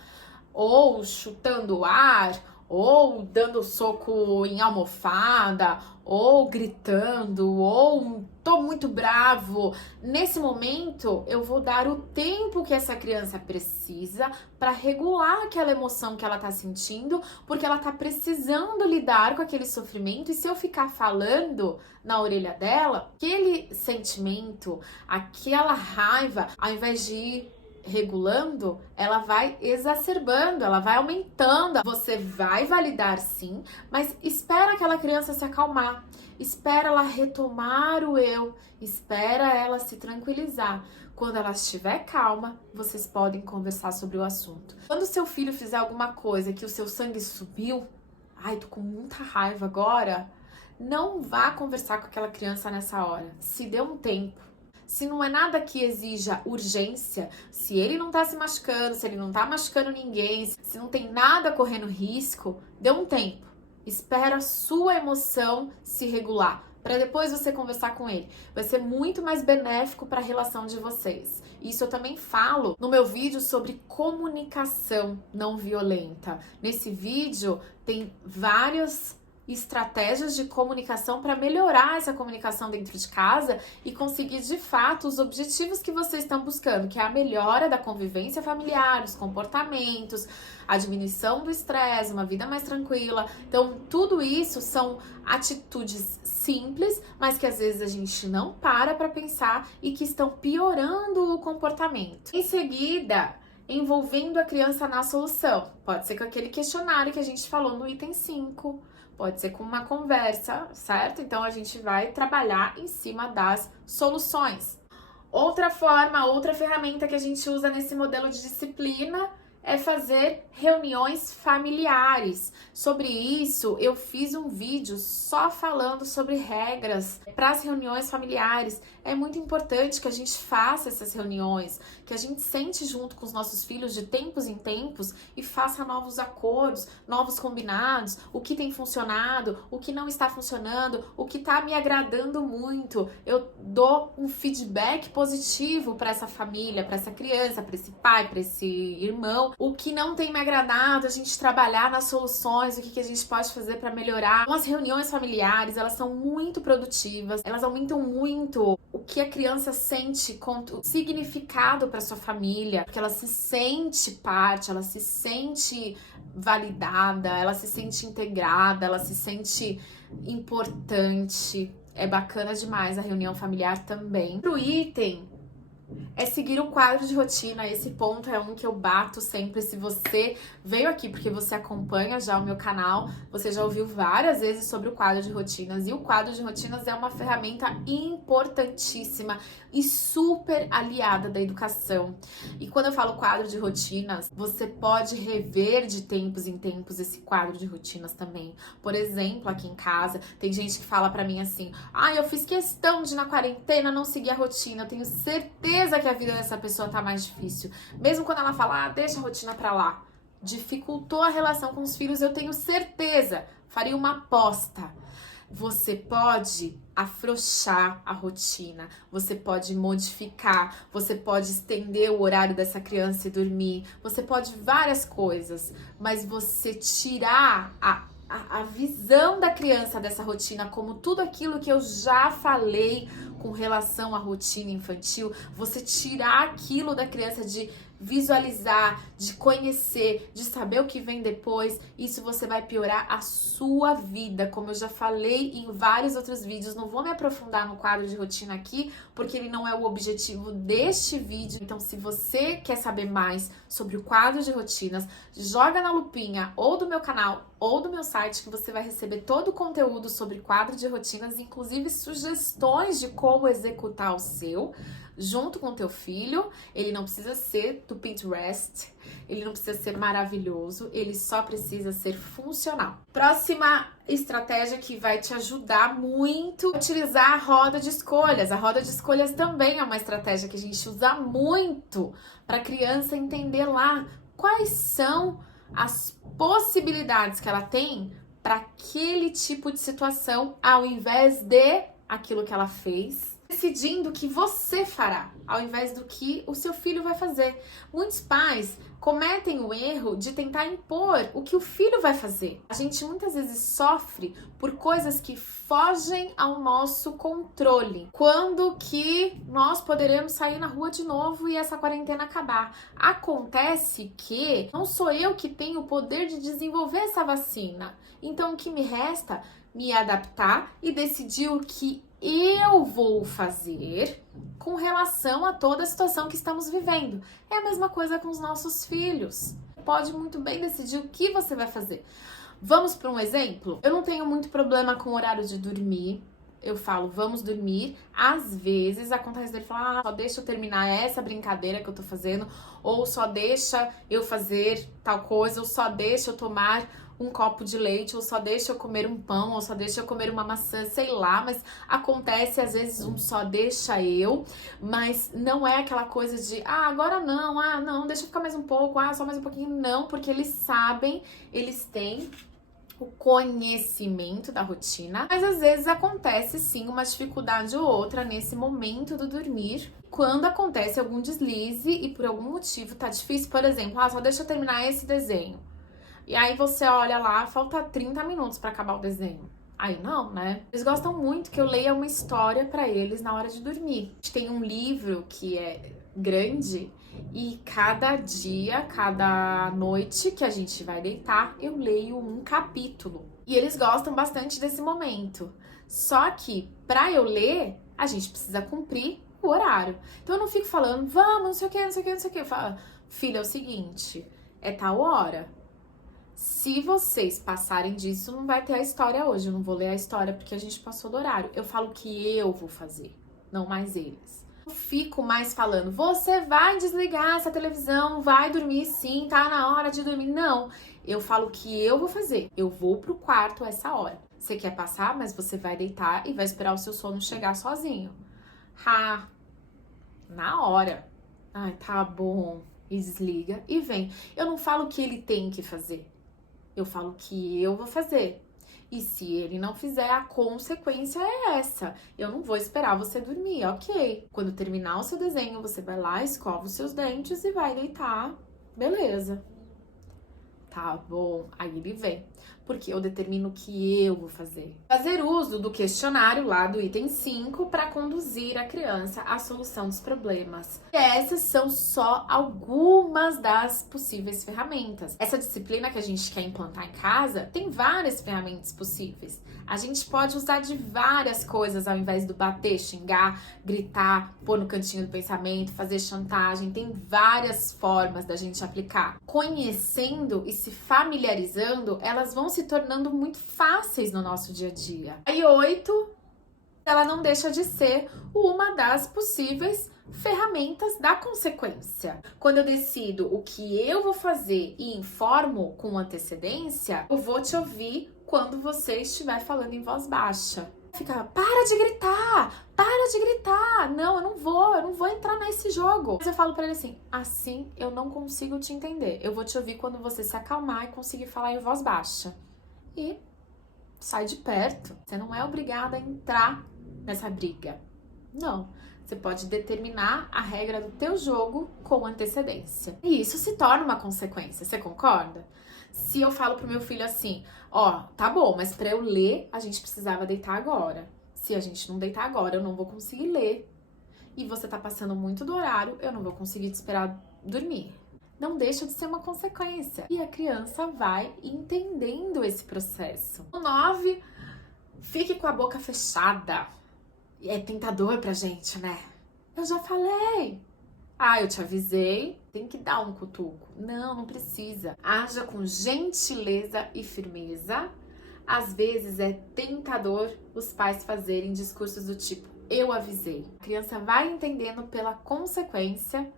Ou chutando o ar, ou dando soco em almofada, ou gritando, ou tô muito bravo. Nesse momento, eu vou dar o tempo que essa criança precisa para regular aquela emoção que ela tá sentindo, porque ela tá precisando lidar com aquele sofrimento. E se eu ficar falando na orelha dela, aquele sentimento, aquela raiva, ao invés de ir regulando, ela vai exacerbando, ela vai aumentando. Você vai validar sim, mas espera aquela criança se acalmar. espera ela retomar o eu, espera ela se tranquilizar. Quando ela estiver calma, vocês podem conversar sobre o assunto. Quando seu filho fizer alguma coisa que o seu sangue subiu, ai, tô com muita raiva agora, não vá conversar com aquela criança nessa hora. Se dê um tempo. Se não é nada que exija urgência, se ele não tá se machucando, se ele não tá machucando ninguém, se não tem nada correndo risco, dê um tempo. Espera a sua emoção se regular, para depois você conversar com ele. Vai ser muito mais benéfico para a relação de vocês. Isso eu também falo no meu vídeo sobre comunicação não violenta. Nesse vídeo tem várias estratégias de comunicação para melhorar essa comunicação dentro de casa e conseguir de fato os objetivos que vocês estão buscando, que é a melhora da convivência familiar, os comportamentos, a diminuição do estresse, uma vida mais tranquila. Então, tudo isso são atitudes simples, mas que às vezes a gente não para pensar e que estão piorando o comportamento. Em seguida, envolvendo a criança na solução. Pode ser com aquele questionário que a gente falou no item 5. Pode ser com uma conversa, certo? Então a gente vai trabalhar em cima das soluções. Outra forma, outra ferramenta que a gente usa nesse modelo de disciplina é fazer reuniões familiares. Sobre isso, eu fiz um vídeo só falando sobre regras para as reuniões familiares. É muito importante que a gente faça essas reuniões, que a gente sente junto com os nossos filhos de tempos em tempos e faça novos acordos, novos combinados, o que tem funcionado, o que não está funcionando, o que está me agradando muito. Eu dou um feedback positivo para essa família, para essa criança, para esse pai, para esse irmão. O que não tem me agradado, a gente trabalhar nas soluções, o que a gente pode fazer para melhorar. Então, as reuniões familiares, elas são muito produtivas, elas aumentam muito o que a criança sente quanto significado para sua família, porque ela se sente parte, ela se sente validada, ela se sente integrada, ela se sente importante. É bacana demais a reunião familiar também. Pro item é seguir o quadro de rotina. Esse ponto é um que eu bato sempre. Se você veio aqui porque você acompanha já o meu canal, você já ouviu várias vezes sobre o quadro de rotinas. E o quadro de rotinas é uma ferramenta importantíssima e super aliada da educação. E quando eu falo quadro de rotinas, você pode rever de tempos em tempos esse quadro de rotinas também. Por exemplo, aqui em casa, tem gente que fala pra mim assim: eu fiz questão de na quarentena não seguir a rotina, eu tenho certeza que a vida dessa pessoa tá mais difícil. Mesmo quando ela fala, deixa a rotina pra lá. Dificultou a relação com os filhos, eu tenho certeza. Faria uma aposta. Você pode afrouxar a rotina, você pode modificar, você pode estender o horário dessa criança e dormir, você pode várias coisas, mas você tirar a visão da criança dessa rotina, como tudo aquilo que eu já falei com relação à rotina infantil, você tirar aquilo da criança de visualizar, de conhecer, de saber o que vem depois, isso você vai piorar a sua vida, como eu já falei em vários outros vídeos. Não vou me aprofundar no quadro de rotina aqui, porque ele não é o objetivo deste vídeo. Então, se você quer saber mais sobre o quadro de rotinas, joga na lupinha ou do meu canal ou do meu site, que você vai receber todo o conteúdo sobre quadro de rotinas, inclusive sugestões de como executar o seu, junto com o teu filho. Ele não precisa ser do Pinterest, ele não precisa ser maravilhoso, ele só precisa ser funcional. Próxima estratégia que vai te ajudar muito, utilizar a roda de escolhas. A roda de escolhas também é uma estratégia que a gente usa muito para a criança entender lá quais são as possibilidades que ela tem para aquele tipo de situação, ao invés de aquilo que ela fez, decidindo o que você fará, ao invés do que o seu filho vai fazer. Muitos pais cometem o erro de tentar impor o que o filho vai fazer. A gente muitas vezes sofre por coisas que fogem ao nosso controle. Quando que nós poderemos sair na rua de novo e essa quarentena acabar? Acontece que não sou eu que tenho o poder de desenvolver essa vacina. Então o que me resta? Me adaptar e decidir o que eu vou fazer com relação a toda a situação que estamos vivendo. É a mesma coisa com os nossos filhos. Pode muito bem decidir o que você vai fazer. Vamos para um exemplo? Eu não tenho muito problema com o horário de dormir. Eu falo, vamos dormir. Às vezes acontece dele falar, só deixa eu terminar essa brincadeira que eu tô fazendo, ou só deixa eu fazer tal coisa, ou só deixa eu tomar um copo de leite, ou só deixa eu comer um pão, ou só deixa eu comer uma maçã, sei lá, mas acontece às vezes um só deixa eu, mas não é aquela coisa de, agora não, deixa eu ficar mais um pouco, só mais um pouquinho, não, porque eles sabem, eles têm o conhecimento da rotina, mas às vezes acontece sim uma dificuldade ou outra nesse momento do dormir. Quando acontece algum deslize e por algum motivo tá difícil, por exemplo, só deixa eu terminar esse desenho. E aí você olha lá, falta 30 minutos para acabar o desenho. Aí não, né? Eles gostam muito que eu leia uma história para eles na hora de dormir. A gente tem um livro que é grande e cada dia, cada noite que a gente vai deitar, eu leio um capítulo. E eles gostam bastante desse momento. Só que para eu ler, a gente precisa cumprir o horário. Então eu não fico falando, vamos, não sei o que, não sei o que, não sei o que. Eu falo, filha, é o seguinte, é tal hora. Se vocês passarem disso, não vai ter a história hoje. Eu não vou ler a história porque a gente passou do horário. Eu falo que eu vou fazer, não mais eles. Eu fico mais falando, você vai desligar essa televisão, vai dormir sim, tá na hora de dormir. Não, eu falo que eu vou fazer. Eu vou pro quarto essa hora. Você quer passar, mas você vai deitar e vai esperar o seu sono chegar sozinho. Na hora. Ai, tá bom. E desliga e vem. Eu não falo que ele tem que fazer. Eu falo que eu vou fazer. E se ele não fizer, a consequência é essa. Eu não vou esperar você dormir, ok. Quando terminar o seu desenho, você vai lá, escova os seus dentes e vai deitar. Beleza. Tá bom. Aí ele vem. Porque eu determino o que eu vou fazer. Fazer uso do questionário lá do item 5 para conduzir a criança à solução dos problemas. E essas são só algumas das possíveis ferramentas. Essa disciplina que a gente quer implantar em casa tem várias ferramentas possíveis. A gente pode usar de várias coisas ao invés do bater, xingar, gritar, pôr no cantinho do pensamento, fazer chantagem. Tem várias formas da gente aplicar. Conhecendo e se familiarizando, elas vão se tornando muito fáceis no nosso dia a dia. Aí 8, ela não deixa de ser uma das possíveis ferramentas da consequência. Quando eu decido o que eu vou fazer e informo com antecedência, eu vou te ouvir quando você estiver falando em voz baixa. Fica, para de gritar, para de gritar. Não, eu não vou entrar nesse jogo. Mas eu falo pra ele assim eu não consigo te entender. Eu vou te ouvir quando você se acalmar e conseguir falar em voz baixa. E sai de perto. Você não é obrigada a entrar nessa briga. Não. Você pode determinar a regra do teu jogo com antecedência. E isso se torna uma consequência, você concorda? Se eu falo pro meu filho assim, tá bom, mas pra eu ler, a gente precisava deitar agora. Se a gente não deitar agora, eu não vou conseguir ler. E você tá passando muito do horário, eu não vou conseguir te esperar dormir. Não deixa de ser uma consequência. E a criança vai entendendo esse processo. O 9, fique com a boca fechada. É tentador pra gente, né? Eu já falei. Eu te avisei. Tem que dar um cutuco. Não precisa. Haja com gentileza e firmeza. Às vezes é tentador os pais fazerem discursos do tipo, eu avisei. A criança vai entendendo pela consequência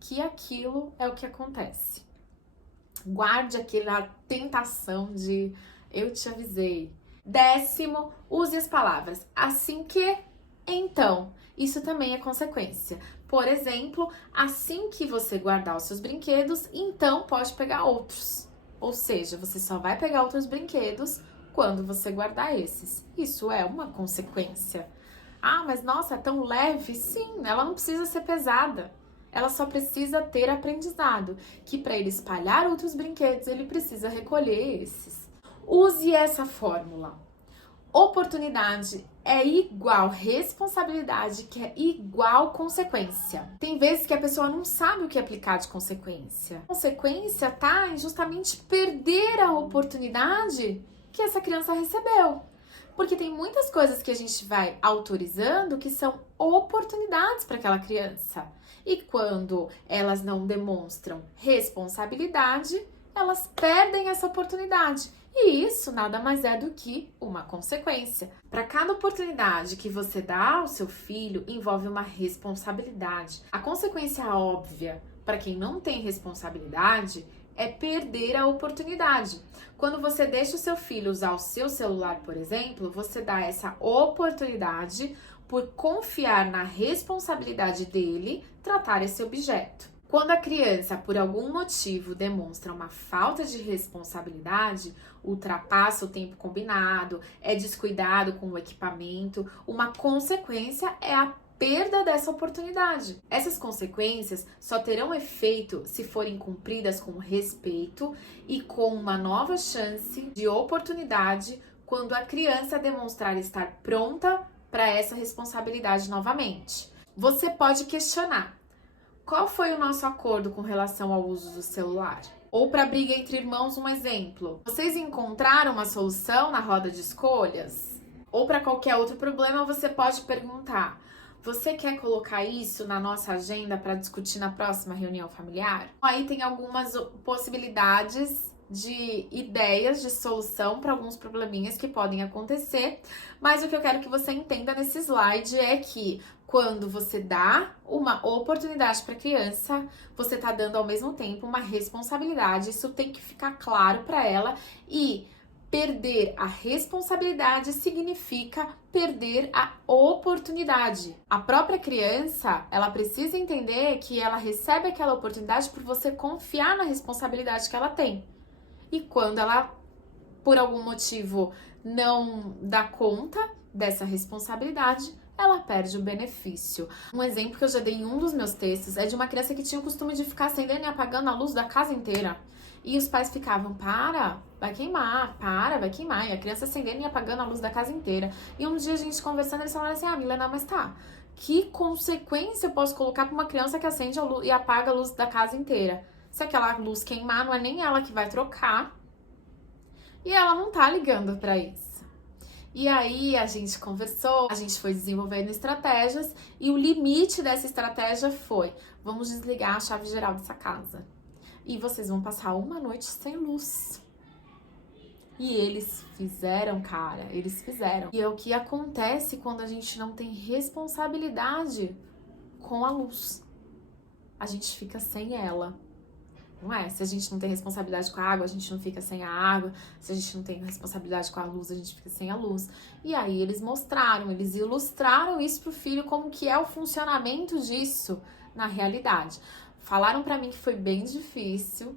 que aquilo é o que acontece. Guarde aquela tentação de eu te avisei. 10º, use as palavras assim que, então. Isso também é consequência. Por exemplo, assim que você guardar os seus brinquedos, então pode pegar outros. Ou seja, você só vai pegar outros brinquedos quando você guardar esses. Isso é uma consequência. Mas nossa, é tão leve? Sim, ela não precisa ser pesada. Ela só precisa ter aprendizado, que para ele espalhar outros brinquedos, ele precisa recolher esses. Use essa fórmula. Oportunidade é igual responsabilidade, que é igual consequência. Tem vezes que a pessoa não sabe o que aplicar de consequência. A consequência tá em justamente perder a oportunidade que essa criança recebeu. Porque tem muitas coisas que a gente vai autorizando que são oportunidades para aquela criança. E quando elas não demonstram responsabilidade, elas perdem essa oportunidade. E isso nada mais é do que uma consequência. Para cada oportunidade que você dá ao seu filho, envolve uma responsabilidade. A consequência óbvia para quem não tem responsabilidade é perder a oportunidade. Quando você deixa o seu filho usar o seu celular, por exemplo, você dá essa oportunidade por confiar na responsabilidade dele tratar esse objeto. Quando a criança, por algum motivo, demonstra uma falta de responsabilidade, ultrapassa o tempo combinado, é descuidado com o equipamento, uma consequência é a perda dessa oportunidade. Essas consequências só terão efeito se forem cumpridas com respeito e com uma nova chance de oportunidade quando a criança demonstrar estar pronta para essa responsabilidade novamente. Você pode questionar: qual foi o nosso acordo com relação ao uso do celular? Ou para briga entre irmãos, um exemplo. Vocês encontraram uma solução na roda de escolhas? Ou para qualquer outro problema, você pode perguntar: você quer colocar isso na nossa agenda para discutir na próxima reunião familiar? Aí tem algumas possibilidades de ideias de solução para alguns probleminhas que podem acontecer, mas o que eu quero que você entenda nesse slide é que quando você dá uma oportunidade para a criança, você está dando ao mesmo tempo uma responsabilidade. Isso tem que ficar claro para ela, e perder a responsabilidade significa perder a oportunidade. A própria criança, ela precisa entender que ela recebe aquela oportunidade por você confiar na responsabilidade que ela tem. E quando ela, por algum motivo, não dá conta dessa responsabilidade, ela perde o benefício. Um exemplo que eu já dei em um dos meus textos é de uma criança que tinha o costume de ficar acendendo e apagando a luz da casa inteira. E os pais ficavam: vai queimar, vai queimar. E a criança acendendo e apagando a luz da casa inteira. E um dia a gente conversando, eles falaram assim: Milena, mas tá, que consequência eu posso colocar para uma criança que acende a luz e apaga a luz da casa inteira? Se aquela luz queimar, não é nem ela que vai trocar. E ela não tá ligando para isso. E aí a gente conversou, a gente foi desenvolvendo estratégias, e o limite dessa estratégia foi: vamos desligar a chave geral dessa casa. E vocês vão passar uma noite sem luz. E eles fizeram, cara, eles fizeram. E é o que acontece quando a gente não tem responsabilidade com a luz. A gente fica sem ela. Não é? Se a gente não tem responsabilidade com a água, a gente não fica sem a água. Se a gente não tem responsabilidade com a luz, a gente fica sem a luz. E aí eles mostraram, eles ilustraram isso pro filho, como que é o funcionamento disso na realidade. Falaram pra mim que foi bem difícil,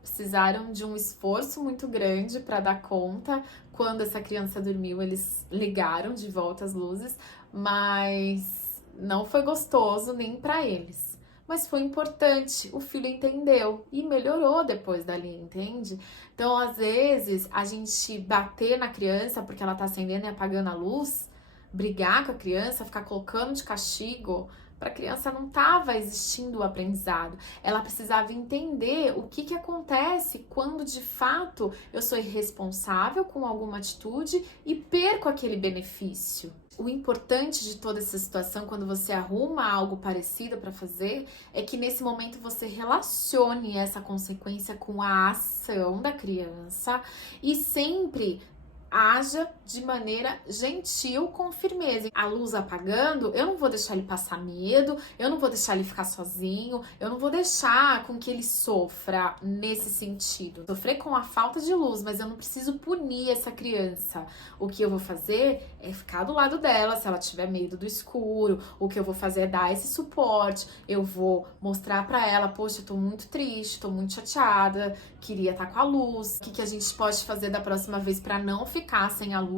precisaram de um esforço muito grande para dar conta. Quando essa criança dormiu, eles ligaram de volta as luzes, mas não foi gostoso nem para eles. Mas foi importante, o filho entendeu e melhorou depois dali, entende? Então, às vezes, a gente bater na criança porque ela tá acendendo e apagando a luz, brigar com a criança, ficar colocando de castigo, para a criança não estava existindo o aprendizado. Ela precisava entender o que acontece quando, de fato, eu sou irresponsável com alguma atitude e perco aquele benefício. O importante de toda essa situação, quando você arruma algo parecido para fazer, é que nesse momento você relacione essa consequência com a ação da criança e sempre haja de maneira gentil, com firmeza. A luz apagando, eu não vou deixar ele passar medo, eu não vou deixar ele ficar sozinho, eu não vou deixar com que ele sofra nesse sentido. Sofrer com a falta de luz, mas eu não preciso punir essa criança. O que eu vou fazer é ficar do lado dela, se ela tiver medo do escuro. O que eu vou fazer é dar esse suporte, eu vou mostrar pra ela: poxa, eu tô muito triste, tô muito chateada, queria estar com a luz. O que a gente pode fazer da próxima vez pra não ficar sem a luz?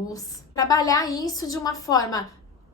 Trabalhar isso de uma forma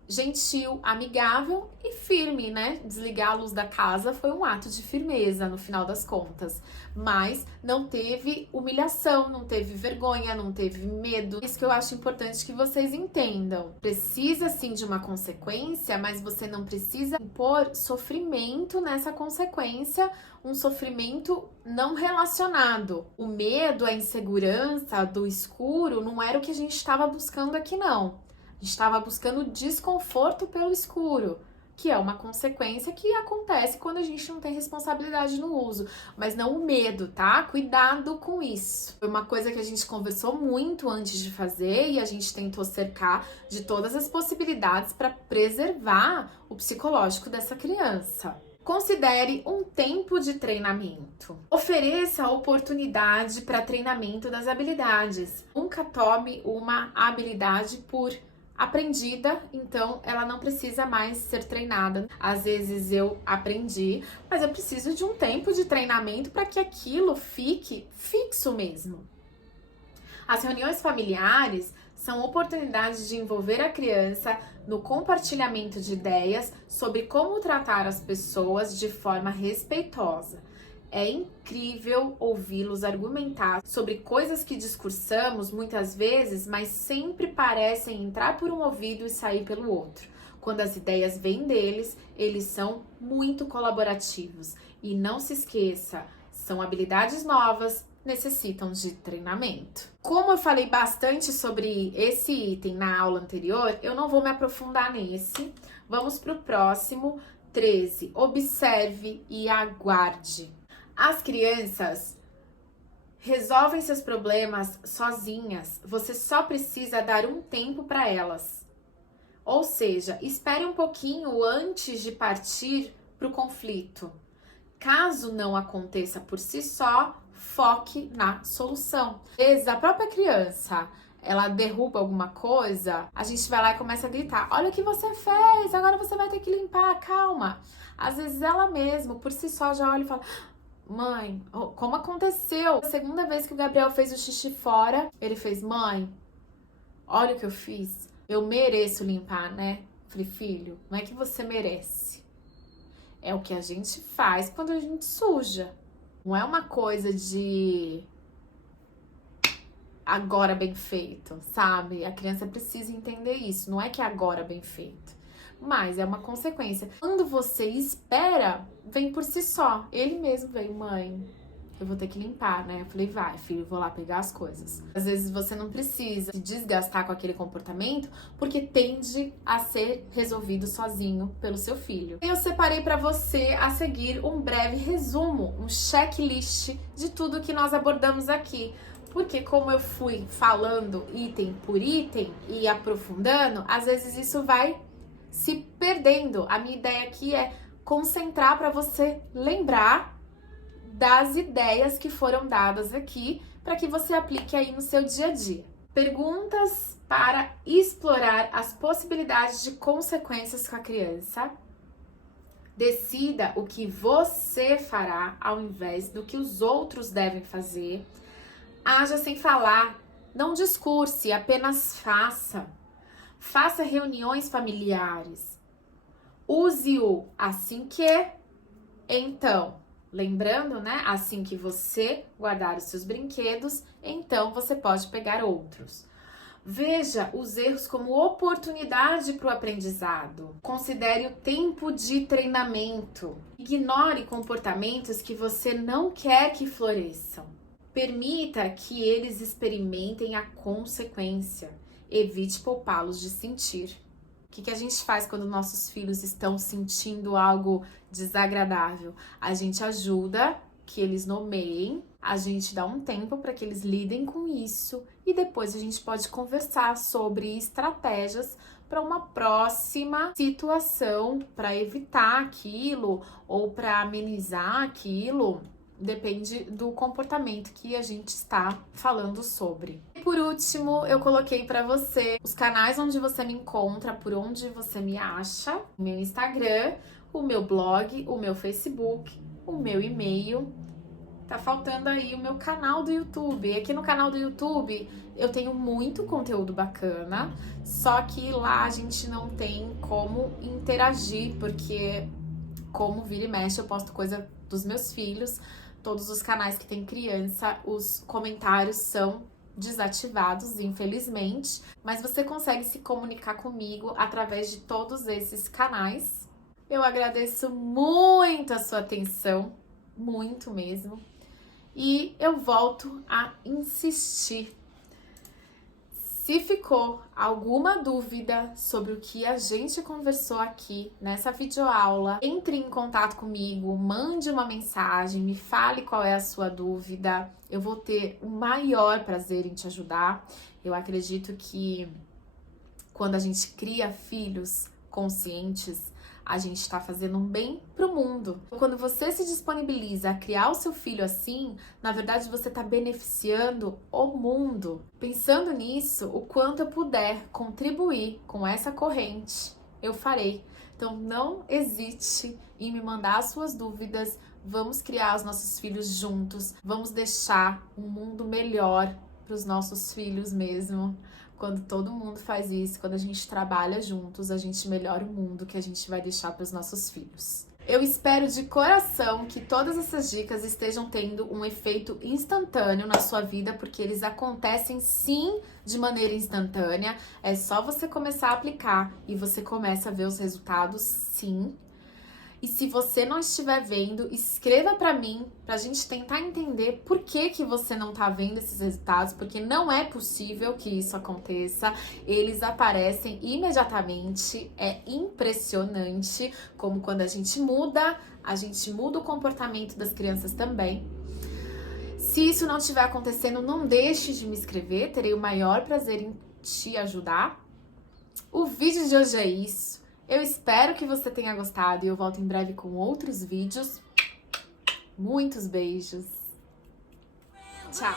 gentil, amigável e firme, né? Desligar a luz da casa foi um ato de firmeza no final das contas, mas não teve humilhação, não teve vergonha, não teve medo. Isso que eu acho importante que vocês entendam. Precisa sim de uma consequência, mas você não precisa impor sofrimento nessa consequência, um sofrimento não relacionado. O medo, a insegurança do escuro não era o que a gente estava buscando aqui, não. A gente estava buscando desconforto pelo escuro, que é uma consequência que acontece quando a gente não tem responsabilidade no uso, mas não o medo, tá? Cuidado com isso. Foi uma coisa que a gente conversou muito antes de fazer e a gente tentou cercar de todas as possibilidades para preservar o psicológico dessa criança. Considere um tempo de treinamento. Ofereça oportunidade para treinamento das habilidades. Nunca tome uma habilidade por aprendida, então ela não precisa mais ser treinada. Às vezes eu aprendi, mas eu preciso de um tempo de treinamento para que aquilo fique fixo mesmo. As reuniões familiares são oportunidades de envolver a criança no compartilhamento de ideias sobre como tratar as pessoas de forma respeitosa. É incrível ouvi-los argumentar sobre coisas que discursamos muitas vezes, mas sempre parecem entrar por um ouvido e sair pelo outro. Quando as ideias vêm deles, eles são muito colaborativos. E não se esqueça, são habilidades novas, necessitam de treinamento. Como eu falei bastante sobre esse item na aula anterior, eu não vou me aprofundar nesse. Vamos para o próximo, 13. Observe e aguarde. As crianças resolvem seus problemas sozinhas. Você só precisa dar um tempo para elas. Ou seja, espere um pouquinho antes de partir para o conflito. Caso não aconteça por si só, foque na solução. Às vezes, a própria criança, ela derruba alguma coisa, a gente vai lá e começa a gritar: olha o que você fez, agora você vai ter que limpar, calma. Às vezes ela mesma, por si só, já olha e fala: mãe, como aconteceu? A segunda vez que o Gabriel fez o xixi fora, ele fez: mãe, olha o que eu fiz. Eu mereço limpar, né? Falei: filho, não é que você merece. É o que a gente faz quando a gente suja. Não é uma coisa de agora bem feito, sabe? A criança precisa entender isso. Não é que é agora bem feito, mas é uma consequência. Quando você espera, vem por si só. Ele mesmo vem: mãe, eu vou ter que limpar, né? Eu falei: vai, filho, vou lá pegar as coisas. Às vezes você não precisa se desgastar com aquele comportamento, porque tende a ser resolvido sozinho pelo seu filho. Eu separei para você a seguir um breve resumo, um checklist de tudo que nós abordamos aqui. Porque como eu fui falando item por item e aprofundando, às vezes isso vai se perdendo. A minha ideia aqui é concentrar para você lembrar das ideias que foram dadas aqui para que você aplique aí no seu dia a dia. Perguntas para explorar as possibilidades de consequências com a criança. Decida o que você fará ao invés do que os outros devem fazer. Haja sem falar, não discurse, apenas faça. Faça reuniões familiares. Use-o assim que, então. Lembrando, né? Assim que você guardar os seus brinquedos, então você pode pegar outros. Veja os erros como oportunidade para o aprendizado. Considere o tempo de treinamento. Ignore comportamentos que você não quer que floresçam. Permita que eles experimentem a consequência. Evite poupá-los de sentir. O que a gente faz quando nossos filhos estão sentindo algo desagradável? A gente ajuda que eles nomeiem, a gente dá um tempo para que eles lidem com isso e depois a gente pode conversar sobre estratégias para uma próxima situação, para evitar aquilo ou para amenizar aquilo. Depende do comportamento que a gente está falando sobre. E por último, eu coloquei para você os canais onde você me encontra, por onde você me acha, o meu Instagram, o meu blog, o meu Facebook, o meu e-mail. Tá faltando aí o meu canal do YouTube. E aqui no canal do YouTube eu tenho muito conteúdo bacana, só que lá a gente não tem como interagir, porque como vira e mexe eu posto coisa dos meus filhos. Todos os canais que tem criança, os comentários são desativados, infelizmente. Mas você consegue se comunicar comigo através de todos esses canais. Eu agradeço muito a sua atenção, muito mesmo. E eu volto a insistir. Se ficou alguma dúvida sobre o que a gente conversou aqui nessa videoaula, entre em contato comigo, mande uma mensagem, me fale qual é a sua dúvida. Eu vou ter o maior prazer em te ajudar. Eu acredito que quando a gente cria filhos conscientes, a gente está fazendo um bem para o mundo. Quando você se disponibiliza a criar o seu filho assim, na verdade você está beneficiando o mundo. Pensando nisso, o quanto eu puder contribuir com essa corrente, eu farei. Então não hesite em me mandar as suas dúvidas. Vamos criar os nossos filhos juntos. Vamos deixar um mundo melhor para os nossos filhos mesmo. Quando todo mundo faz isso, quando a gente trabalha juntos, a gente melhora o mundo que a gente vai deixar para os nossos filhos. Eu espero de coração que todas essas dicas estejam tendo um efeito instantâneo na sua vida, porque eles acontecem sim de maneira instantânea. É só você começar a aplicar e você começa a ver os resultados sim. E se você não estiver vendo, escreva para mim, pra gente tentar entender por que você não tá vendo esses resultados, porque não é possível que isso aconteça. Eles aparecem imediatamente, é impressionante como quando a gente muda o comportamento das crianças também. Se isso não estiver acontecendo, não deixe de me escrever, terei o maior prazer em te ajudar. O vídeo de hoje é isso. Eu espero que você tenha gostado e eu volto em breve com outros vídeos. Muitos beijos. Tchau.